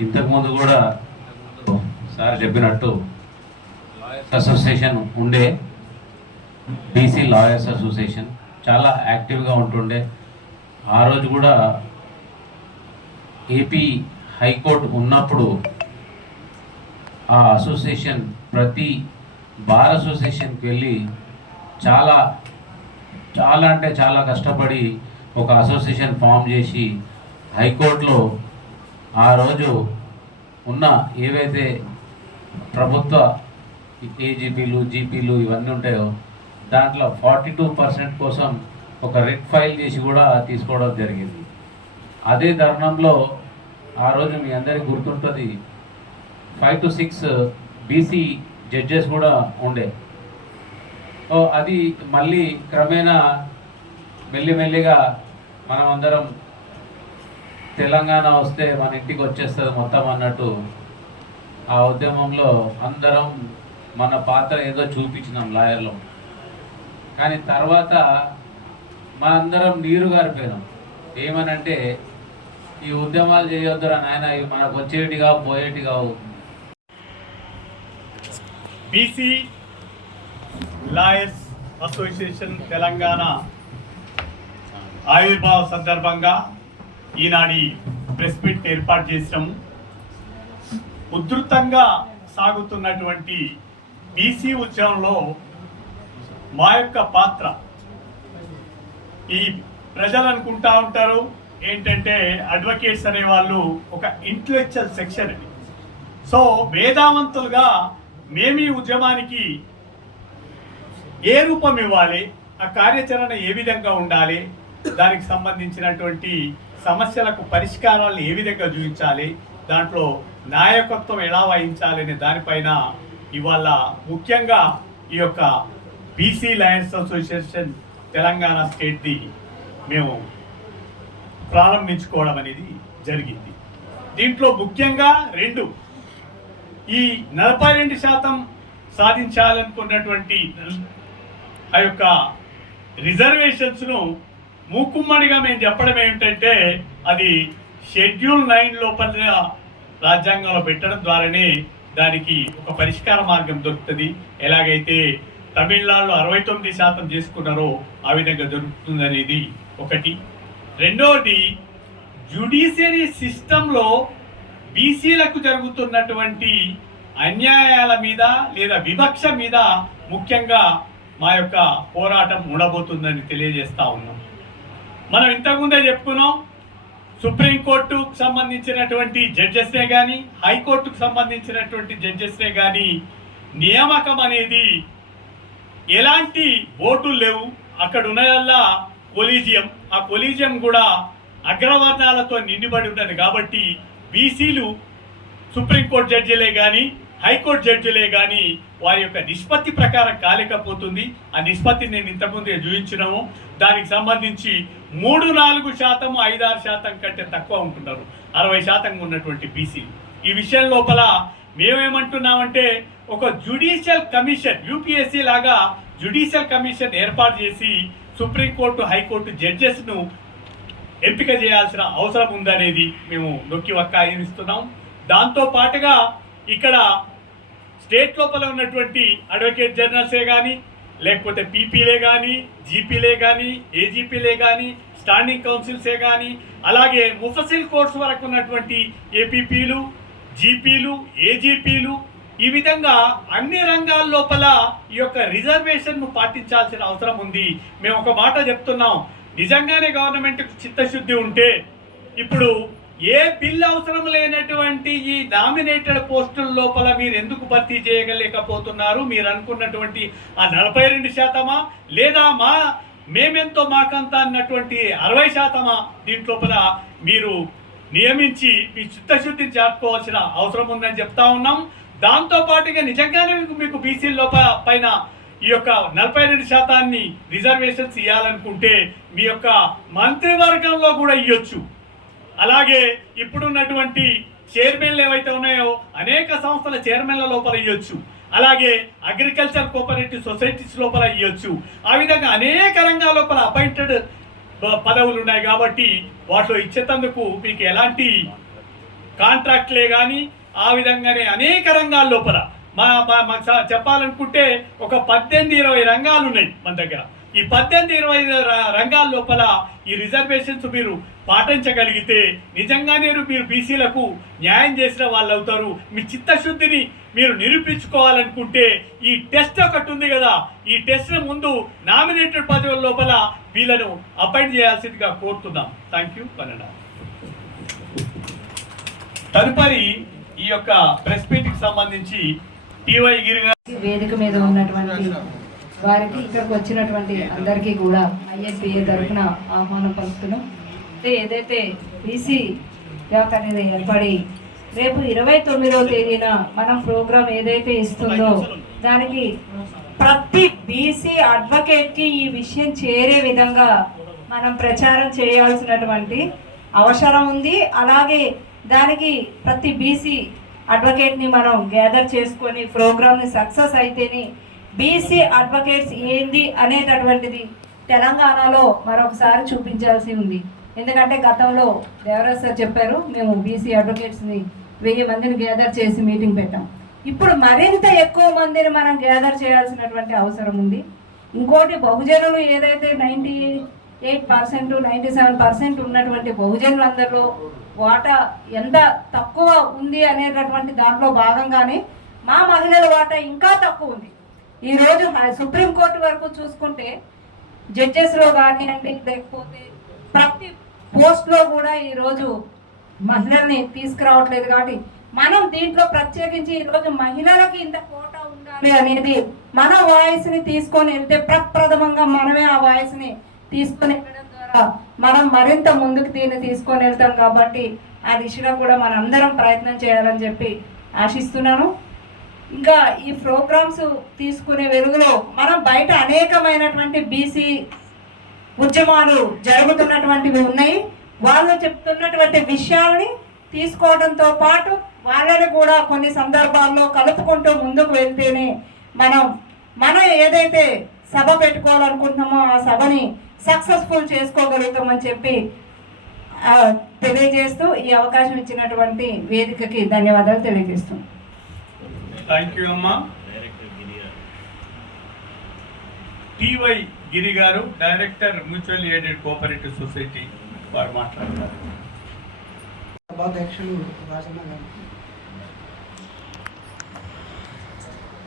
ఇంతకుముందు కూడా సార్ చెప్పినట్టు లాయర్స్ అసోసియేషన్ ఉండే, బీసీ లాయర్స్ అసోసియేషన్ చాలా యాక్టివ్గా ఉంటుండే. ఆ రోజు కూడా ఏపీ హైకోర్టు ఉన్నప్పుడు ఆ అసోసియేషన్ ప్రతి బార్ అసోసియేషన్కి వెళ్ళి చాలా అంటే చాలా కష్టపడి ఒక అసోసియేషన్ ఫామ్ చేసి హైకోర్టులో ఆ రోజు ఉన్న ఏవైతే ప్రభుత్వ ఏజీపీలు, జీపీలు ఇవన్నీ ఉంటాయో దాంట్లో 42% కోసం ఒక రిట్ ఫైల్ చేసి కూడా తీసుకోవడం జరిగింది. అదే తరుణంలో ఆ రోజు మీ అందరికీ గుర్తుంటుంది, 5 to 6 బీసీ జడ్జెస్ కూడా ఉండే. అది మళ్ళీ క్రమేణా మెల్లిమెల్లిగా మనం అందరం తెలంగాణ వస్తే మన ఇంటికి వచ్చేస్తుంది మొత్తం అన్నట్టు ఆ ఉద్యమంలో అందరం మన పాత్ర ఏదో చూపించినాం లాయర్లో. కానీ తర్వాత మనందరం నీరు గారిపోయినాం. ఏమనంటే ఈ ఉద్యమాలు చేయొద్దురా నాయన, ఇవి మనకు వచ్చేటిగా పోయేటిగా. బీసీ లాయర్స్ అసోసియేషన్ తెలంగాణ ఆవిర్భావ సందర్భంగా ఈనాడి ప్రెస్ మీట్ ఏర్పాటు చేసినాము. ఉధృతంగా సాగుతున్నటువంటి బీసీ ఉద్యమంలో మా యొక్క పాత్ర, ఈ ప్రజలు అనుకుంటా ఉంటారు ఏంటంటే అడ్వకేట్స్ అనేవాళ్ళు ఒక ఇంటలెక్చువల్ సెక్షన్ అని. సో మేధావంతులుగా మేము ఈ ఉద్యమానికి ఏ రూపం ఇవ్వాలి, ఆ కార్యాచరణ ఏ విధంగా ఉండాలి, దానికి సంబంధించినటువంటి సమస్యలకు పరిష్కారాలు ఏ విధంగా చూపించాలి, దాంట్లో నాయకత్వం ఎలా వహించాలి అనే దానిపైన ఇవాళ ముఖ్యంగా ఈ యొక్క బీసీ లాయర్స్ అసోసియేషన్ తెలంగాణ స్టేట్ది మేము ప్రారంభించుకోవడం అనేది జరిగింది. దీంట్లో ముఖ్యంగా ఈ 42% సాధించాలనుకున్నటువంటి ఆ యొక్క రిజర్వేషన్స్ను మూకుమ్మడిగా మేము చెప్పడం ఏమిటంటే అది షెడ్యూల్ 9 లోపల రాజ్యాంగంలో పెట్టడం ద్వారానే దానికి ఒక పరిష్కార మార్గం దొరుకుతుంది. ఎలాగైతే తమిళనాడులో 69% చేసుకున్నారో ఆ విధంగా దొరుకుతుంది అనేది ఒకటి. రెండవది, జ్యుడిషియరీ సిస్టంలో బీసీలకు జరుగుతున్నటువంటి అన్యాయాల మీద లేదా వివక్ష మీద ముఖ్యంగా మా యొక్క పోరాటం ఉండబోతుందని తెలియజేస్తా ఉన్నాం. మనం ఇంతకుముందే చెప్పుకున్నాం, సుప్రీంకోర్టుకు సంబంధించినటువంటి జడ్జెస్నే కానీ హైకోర్టుకు సంబంధించినటువంటి జడ్జెస్నే కానీ నియామకం అనేది ఎలాంటి ఓటులు లేవు. అక్కడ ఉన్నదల్లా కొలీజియం. ఆ కొలీజియం కూడా అగ్రవర్ణాలతో నిండిబడి ఉన్నది. కాబట్టి బీసీలు సుప్రీంకోర్టు జడ్జిలే కానీ హైకోర్టు జడ్జిలే కానీ వారి యొక్క నిష్పత్తి ప్రకారం కాలేకపోతుంది. ఆ నిష్పత్తిని నేను ఇంతకుముందే చూపించినాము. దానికి సంబంధించి 3-4%, 5-6% కంటే తక్కువ ఉంటున్నారు 60% ఉన్నటువంటి బీసీలు. ఈ విషయం లోపల మేమేమంటున్నామంటే ఒక జ్యుడిషియల్ కమిషన్, యూపీఎస్సీ లాగా జ్యుడిషియల్ కమిషన్ ఏర్పాటు చేసి సుప్రీంకోర్టు హైకోర్టు జడ్జెస్ను ఎంపిక చేయాల్సిన అవసరం ఉందనేది మేము నొక్కి వక్కాయిస్తున్నాం. దాంతో పాటుగా ఇక్కడ స్టేట్ లోపల ఉన్నటువంటి అడ్వకేట్ జనరల్సే కానీ లేకపోతే పీపీలే కానీ జీపీలే కానీ ఏజీపీలే కానీ స్టాండింగ్ కౌన్సిల్సే కానీ అలాగే ముఫసిల్ కోర్స్ వరకు ఉన్నటువంటి ఏపీపీలు, జీపీలు, ఏజీపీలు, ఈ విధంగా అన్ని రంగాల లోపల ఈ యొక్క రిజర్వేషన్ను పాటించాల్సిన అవసరం ఉంది. మేము ఒక మాట చెప్తున్నాం, నిజంగానే గవర్నమెంట్కి చిత్తశుద్ధి ఉంటే ఇప్పుడు ఏ బిల్ అవసరం లేనటువంటి ఈ నామినేటెడ్ పోస్టుల లోపల మీరు ఎందుకు భర్తీ చేయలేకపోతున్నారు? మీరు అనుకున్నటువంటి ఆ 42% లేదా మేమెంతో మాకంతా అన్నటువంటి 60% దీంట్లోపల మీరు నియమించి మీ చిత్తశుద్ధిని చాటుకోవాల్సిన అవసరం ఉందని చెప్తా ఉన్నాం. దాంతోపాటుగా నిజంగానే మీకు బీసీ పైన ఈ యొక్క 42% రిజర్వేషన్స్ ఇవ్వాలనుకుంటే మీ యొక్క మంత్రివర్గంలో కూడా ఇవ్వచ్చు. అలాగే ఇప్పుడున్నటువంటి చైర్మన్లు ఏవైతే ఉన్నాయో అనేక సంస్థల చైర్మన్ల లోపల ఇవ్వచ్చు. అలాగే అగ్రికల్చర్ కోఆపరేటివ్ సొసైటీస్ లోపల ఇవ్వచ్చు. ఆ విధంగా అనేక రంగాల లోపల అపాయింటెడ్ పదవులు ఉన్నాయి. కాబట్టి వాటిలో ఇచ్చేందుకు మీకు ఎలాంటి కాంట్రాక్ట్లే కానీ ఆ విధంగానే అనేక రంగాల లోపల చెప్పాలనుకుంటే ఒక 18-20 రంగాలు ఉన్నాయి మన దగ్గర. ఈ 18-20 రంగాల లోపల ఈ రిజర్వేషన్స్ మీరు పాటించగలిగితే నిజంగానే మీరు బీసీలకు న్యాయం చేసిన వాళ్ళు అవుతారు. మీ చిత్తశుద్ధిని మీరు నిరూపించుకోవాలనుకుంటే ఈ టెస్ట్ ఒకటి ఉంది కదా, ఈ టెస్ట్ ముందు నామినేటెడ్ పదవుల లోపల వీళ్ళను అపాయింట్ చేయాల్సిందిగా కోరుతున్నాం. Thank you. తదుపరి ఈ యొక్క ప్రెస్ మీట్కి సంబంధించి టీవై గిరి వేదిక మీద ఉన్నటువంటి వారికి ఇక్కడికి వచ్చినటువంటి అందరికీ కూడా ఐఎన్పిఏ తరఫున ఆహ్వానం పలుకుతున్నాం. ఏదైతే బీసీ యాక్ అనేది ఏర్పడి రేపు 29వ తేదీన మనం ప్రోగ్రాం ఏదైతే ఇస్తుందో దానికి ప్రతి బీసీ అడ్వకేట్కి ఈ విషయం చేరే విధంగా మనం ప్రచారం చేయాల్సినటువంటి అవసరం ఉంది. అలాగే దానికి ప్రతి బీసీ అడ్వకేట్ని మనం గ్యాదర్ చేసుకొని ప్రోగ్రామ్ని సక్సెస్ అయితేనే బీసీ అడ్వకేట్స్ ఏంది అనేటటువంటిది తెలంగాణలో మరొకసారి చూపించాల్సి ఉంది. ఎందుకంటే గతంలో దేవరాజ్ సార్ చెప్పారు, మేము బీసీ అడ్వకేట్స్ని 1000 మందిని గ్యాదర్ చేసి మీటింగ్ పెట్టాం. ఇప్పుడు మరింత ఎక్కువ మందిని మనం గ్యాదర్ చేయాల్సినటువంటి అవసరం ఉంది. ఇంకోటి, బహుజనులు ఏదైతే 98%, 97% ఉన్నటువంటి బహుజనులందరిలో వాటా ఎంత తక్కువ ఉంది అనేటటువంటి దాంట్లో భాగంగానే మా మహిళల వాటా ఇంకా తక్కువ ఉంది. ఈరోజు సుప్రీంకోర్టు వరకు చూసుకుంటే జడ్జెస్లో కానివ్వండి, లేకపోతే ప్రతి పోస్ట్లో కూడా ఈరోజు మహిళల్ని తీసుకురావట్లేదు. కాబట్టి మనం దీంట్లో ప్రత్యేకించి ఈరోజు మహిళలకి ఇంత కోటా ఉండాలి అనేది మన వాయిస్ని తీసుకొని వెళ్తే ప్రప్రథమంగా మనమే ఆ వాయిస్ని తీసుకొని వెళ్ళడం ద్వారా మనం మరింత ముందుకు దీన్ని తీసుకొని వెళ్తాం. కాబట్టి ఆ దిశగా కూడా మనందరం ప్రయత్నం చేయాలని చెప్పి ఆశిస్తున్నాను. ఇంకా ఈ ప్రోగ్రామ్స్ తీసుకునే వెలుగులో మనం బయట అనేకమైనటువంటి బీసీ ఉద్యమాలు జరుగుతున్నటువంటివి ఉన్నాయి. వాళ్ళు చెప్తున్నటువంటి విషయాల్ని తీసుకోవడంతో పాటు వాళ్ళని కూడా కొన్ని సందర్భాల్లో కలుపుకుంటూ ముందుకు వెళ్తేనే మనం ఏదైతే సభ పెట్టుకోవాలనుకుంటున్నామో ఆ సభని సక్సెస్ఫుల్ చేసుకోగలుగుతామని చెప్పి తెలియజేస్తూ ఈ అవకాశం ఇచ్చినటువంటి వేదికకి ధన్యవాదాలు తెలియజేస్తున్నాం. థ్యాంక్ యూ అమ్మా. టీవై గిరి గారు, director mutual aided cooperative society, వారు మాట్లాడతారు. సభాధ్యక్షులు రాజన్న గారికి,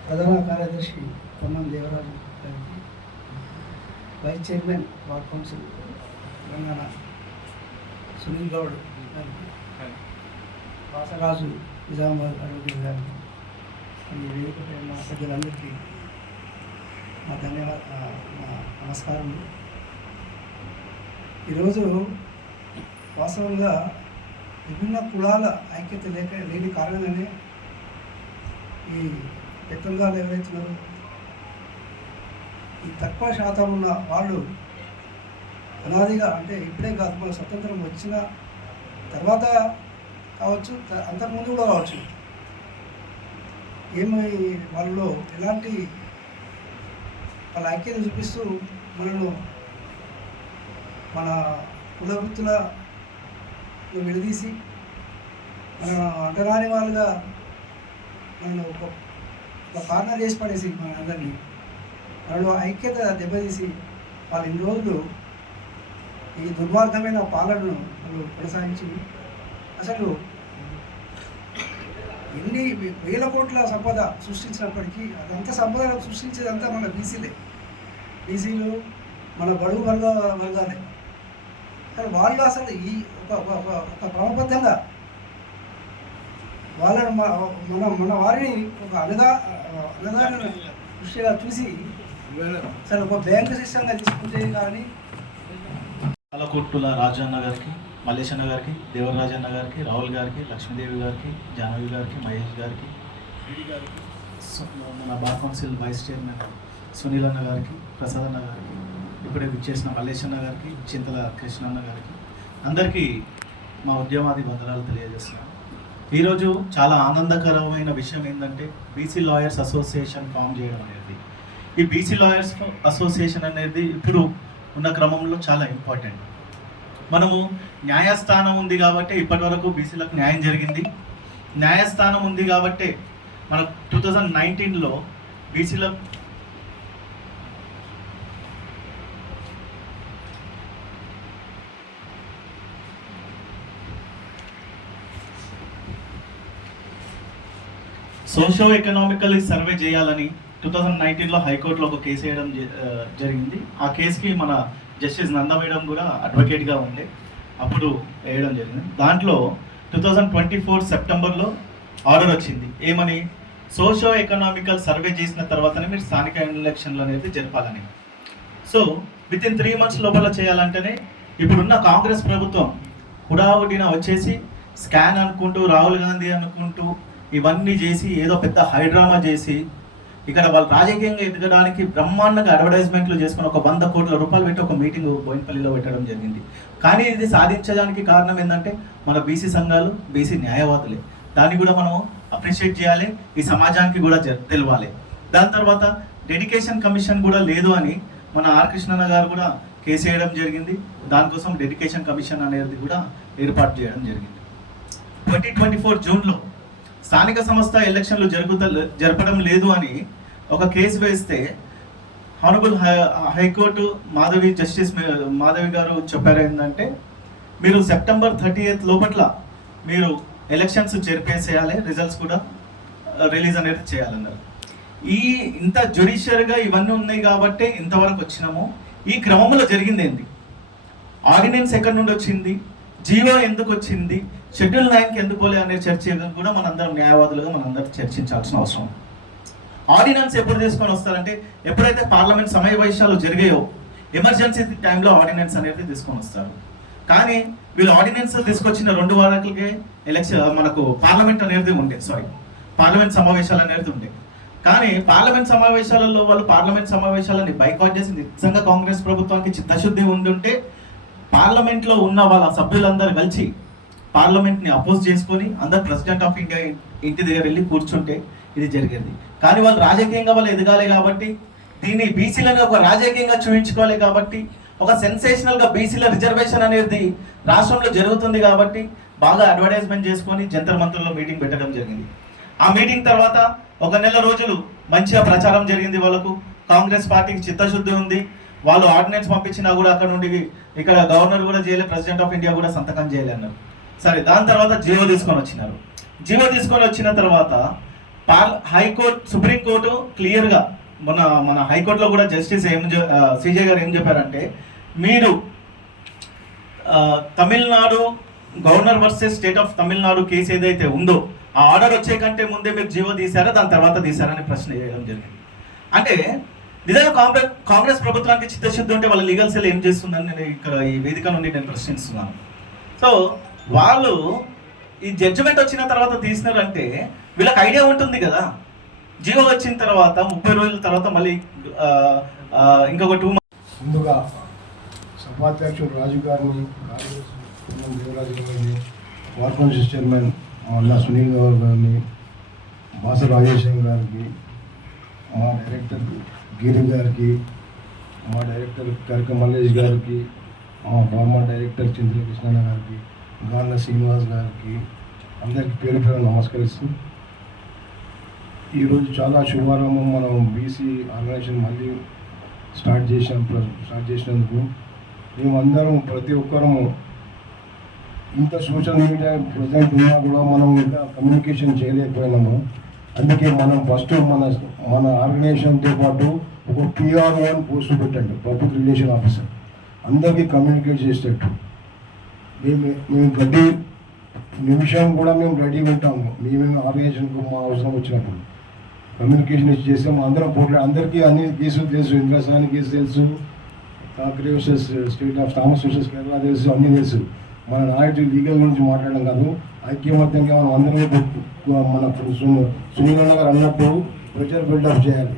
ప్రధాన కార్యదర్శి పొన్నం దేవరాజు గారికి, vice chairman ward council Telangana Sunil Goud గారికి, వాసరాజు నిజామాబాద్ అడ్వకేట్ గారికి, ఈ వేదికపై మా సభ్యులందరికీ మా నమస్కారములు. ఈరోజు వాస్తవంగా విభిన్న కులాల ఐక్యత లేని కారణంగానే ఈ పెత్తందారులు ఎవరైతున్నారో, ఈ తక్కువ శాతం ఉన్న వాళ్ళు అనాదిగా, అంటే ఇప్పుడే కాదు, మన స్వతంత్రం వచ్చిన తర్వాత కావచ్చు, అంతకుముందు కూడా కావచ్చు, ఏమై వాళ్ళలో ఎలాంటి వాళ్ళ ఐక్యత చూపిస్తూ మనను మన కుల వృత్తుల విడదీసి మన అంటరాని వాళ్ళుగా మనను ఒక కార్నర్ చేసి పడేసి మన అందరినీ మనలో ఐక్యత దెబ్బతీసి వాళ్ళు ఇన్ని రోజులు ఈ దుర్మార్గమైన పాలనను వాళ్ళు కొనసాగించి అసలు ఎన్ని వేల కోట్ల సంపద సృష్టించినప్పటికీ అదంతా సంపద సృష్టించేదంతా మన బీసీలు మన బడుగు వర్గాలే. కానీ వాళ్ళు అసలు ఈ ఒక క్రమబద్ధంగా వాళ్ళను మన వారిని ఒక అన్నదాన దృష్టిగా చూసి అసలు ఒక బ్యాంకు సిస్టంగా తీసుకుంటే కానీ పాలకొట్టుల రాజన్న గారికి, మల్లేశన్న గారికి, దేవరాజన్న గారికి, రాహుల్ గారికి, లక్ష్మీదేవి గారికి, జాహ్నవి గారికి, మహేష్ గారికి, మన bar council vice chairman Sunil అన్న గారికి, ప్రసాద్ అన్న గారికి, ఇప్పుడే విచ్చేసిన మల్లేశన్న గారికి, చింతల కృష్ణన్న గారికి, అందరికీ మా ఉద్యమాది వందనాలు తెలియజేస్తున్నాను. ఈరోజు చాలా ఆనందకరమైన విషయం ఏంటంటే బీసీ లాయర్స్ అసోసియేషన్ ఫామ్ చేయడం అనేది. ఈ బీసీ లాయర్స్ అసోసియేషన్ అనేది ఇప్పుడు ఉన్న క్రమంలో చాలా ఇంపార్టెంట్. మనము న్యాయస్థానం ఉంది కాబట్టి ఇప్పటి వరకు బీసీలకు న్యాయం జరిగింది. న్యాయస్థానం ఉంది కాబట్టి మన 2019లో బీసీల సోషో ఎకనామికల్ సర్వే చేయాలని 2019లో హైకోర్టులో ఒక కేసు వేయడం జరిగింది. ఆ కేసుకి మన జస్టిస్ నందా మేడం కూడా అడ్వకేట్గా ఉండే అప్పుడు వేయడం జరిగింది. దాంట్లో 2024 సెప్టెంబర్లో ఆర్డర్ వచ్చింది. ఏమని? సోషో ఎకనామికల్ సర్వే చేసిన తర్వాతనే మీరు స్థానిక ఎలక్షన్లు అనేది జరపాలని. సో వితిన్ 3 months లోపల చేయాలంటేనే ఇప్పుడున్న కాంగ్రెస్ ప్రభుత్వం హుడాహుడిన వచ్చేసి స్కాన్ అనుకుంటూ, రాహుల్ గాంధీ అనుకుంటూ ఇవన్నీ చేసి ఏదో పెద్ద హైడ్రామా చేసి ఇక్కడ వాళ్ళు రాజకీయంగా ఎదగడానికి బ్రహ్మాండంగా అడ్వర్టైజ్మెంట్లు చేసుకుని ఒక 100 కోట్ల రూపాయలు పెట్టి ఒక మీటింగ్ బోయినపల్లిలో పెట్టడం జరిగింది. కానీ ఇది సాధించడానికి కారణం ఏంటంటే మన బీసీ సంఘాలు, బీసీ న్యాయవాదులే. దాన్ని కూడా మనం అప్రిషియేట్ చేయాలి, ఈ సమాజానికి కూడా తెలవాలి. దాని తర్వాత డెడికేషన్ కమిషన్ కూడా లేదు అని మన ఆర్ కృష్ణన్న గారు కూడా కేసు వేయడం జరిగింది. దానికోసం డెడికేషన్ కమిషన్ అనేది కూడా ఏర్పాటు చేయడం జరిగింది. 2024 జూన్లో స్థానిక సంస్థ ఎలక్షన్లు జరపడం లేదు అని ఒక కేసు వేస్తే హానరబుల్ హైకోర్టు జస్టిస్ మాధవి గారు చెప్పారు ఏంటంటే, మీరు సెప్టెంబర్ 30th లోపట్ల మీరు ఎలక్షన్స్ జరిపేసేయాలి, రిజల్ట్స్ కూడా రిలీజ్ అనేది చేయాలన్నారు. ఇంత జ్యుడిషియర్గా ఇవన్నీ ఉన్నాయి కాబట్టి ఇంతవరకు వచ్చినాము. ఈ క్రమంలో జరిగింది ఏంటి? ఆర్డినెన్స్ ఎక్కడి నుండి వచ్చింది, జీవో ఎందుకు వచ్చింది, షెడ్యూల్ 9కి ఎందుకు పోలే అనే చర్చ కూడా మనందరం న్యాయవాదులుగా మనందరం చర్చించాల్సిన అవసరం. ఆర్డినెన్స్ ఎప్పుడు తీసుకొని వస్తారంటే, ఎప్పుడైతే పార్లమెంట్ సమావేశాలు జరిగాయో ఎమర్జెన్సీ టైంలో ఆర్డినెన్స్ అనేది తీసుకొని వస్తారు. కానీ వీళ్ళు ఆర్డినెన్స్ తీసుకొచ్చిన 2 వారాలకే మనకు పార్లమెంట్ అనేది పార్లమెంట్ సమావేశాలు అనేది ఉండే. కానీ పార్లమెంట్ సమావేశాలలో వాళ్ళు పార్లమెంట్ సమావేశాలని బైకాట్ చేసి నిజంగా కాంగ్రెస్ ప్రభుత్వానికి చిత్తశుద్ధి ఉండుంటే పార్లమెంట్లో ఉన్న వాళ్ళ సభ్యులందరూ కలిసి పార్లమెంట్ని అపోజ్ చేసుకొని అందరు ప్రెసిడెంట్ ఆఫ్ ఇండియా ఇంటి దగ్గర వెళ్ళి కూర్చుంటే ఇది జరిగింది. కానీ వాళ్ళు రాజకీయంగా వాళ్ళు ఎదగాలి కాబట్టి, దీన్ని బీసీలను ఒక రాజకీయంగా చూపించుకోవాలి కాబట్టి, ఒక సెన్సేషనల్గా బీసీల రిజర్వేషన్ అనేది రాష్ట్రంలో జరుగుతుంది కాబట్టి బాగా అడ్వర్టైజ్మెంట్ చేసుకొని జంతర్ మంత్రుల్లో మీటింగ్ పెట్టడం జరిగింది. ఆ మీటింగ్ తర్వాత 1 నెల రోజులు మంచిగా ప్రచారం జరిగింది. వాళ్ళకు కాంగ్రెస్ పార్టీకి చిత్తశుద్ధి ఉంది. వాళ్ళు ఆర్డినెన్స్ పంపించినా కూడా అక్కడ నుండి ఇక్కడ గవర్నర్ కూడా చేయలే, ప్రెసిడెంట్ ఆఫ్ ఇండియా కూడా సంతకం చేయలే అన్నారు. సరే, దాని తర్వాత జీవో తీసుకొని వచ్చినారు. జీవో తీసుకొని వచ్చిన తర్వాత హైకోర్టు, సుప్రీంకోర్టు క్లియర్గా మన హైకోర్టులో కూడా జస్టిస్ సిజే గారు ఏం చెప్పారంటే, మీరు Tamil Nadu governor versus state of Tamil Nadu case ఏదైతే ఉందో ఆ ఆర్డర్ వచ్చే కంటే ముందే మీరు జీవో తీశారా, దాని తర్వాత తీశారా అని ప్రశ్న చేయడం జరిగింది. అంటే నిజంగా కాంగ్రెస్ ప్రభుత్వానికి చిత్తశుద్ధి ఉంటే వాళ్ళ లీగల్ సెల్ ఏం చేస్తుందని నేను ఇక్కడ ఈ వేదిక నుండి నేను ప్రశ్నిస్తున్నాను. సో వాళ్ళు ఈ జడ్జిమెంట్ వచ్చిన తర్వాత తీసినారంటే వీళ్ళకి ఐడియా ఉంటుంది కదా, జీవో వచ్చిన తర్వాత 30 రోజుల తర్వాత మళ్ళీ ఇంకొక 2 months. ముందుగా సభాధ్యక్షుడు రాజు గారిని, దేవరాజు గారిని, కార్పొరేషన్ చైర్మన్ అల్లా సునీల్ గౌర్ గారిని, బాస రాజేశ్వరం గారికి, మా డైరెక్టర్ గిరి గారికి, మా డైరెక్టర్ కరక మల్లేష్ గారికి, మా ఫార్మర్ డైరెక్టర్ చంద్రకృష్ణ గారికి, గాన్న శ్రీనివాస్ గారికి, అందరికీ పేరు పేరు నమస్కరిస్తూ, ఈరోజు చాలా శుభారంభం. మనం బీసీ ఆర్గనైజేషన్ మళ్ళీ స్టార్ట్ చేసినందుకు మేమందరం ప్రతి ఒక్కరము ఇంత సోషల్ మీడియా ప్రజెంట్ ఉన్నా కూడా మనం ఇంకా కమ్యూనికేషన్ చేయలేకపోయినాము. అందుకే మనం ఫస్ట్ మన ఆర్గనైజేషన్తో పాటు ఒక PR1 పోస్ట్ పెట్టండి, పబ్లిక్ రిలేషన్ ఆఫీసర్, అందరికీ కమ్యూనికేట్ చేసేటట్టు. మేము ప్రతి నిమిషం కూడా మేము రెడీగా ఉంటాము. మేము ఆర్గనైజేషన్కు మా అవసరం వచ్చినప్పుడు కమ్యూనికేషన్ చేస్తాము. అందరం అందరికీ అన్ని కేసులు తెలుసు, ఇంద్రసాని కేసు తెలుసు, కాకరే versus state of Thomas versus Kerala తెలుసు, అన్నీ తెలుసు. మన నాయకుడు లీగల్ గురించి మాట్లాడడం కాదు, ఐక్యమత్యంగా మనం అందరం మన సునీల్ గారు అన్నట్టు ప్రజలు బిల్డప్ చేయాలి.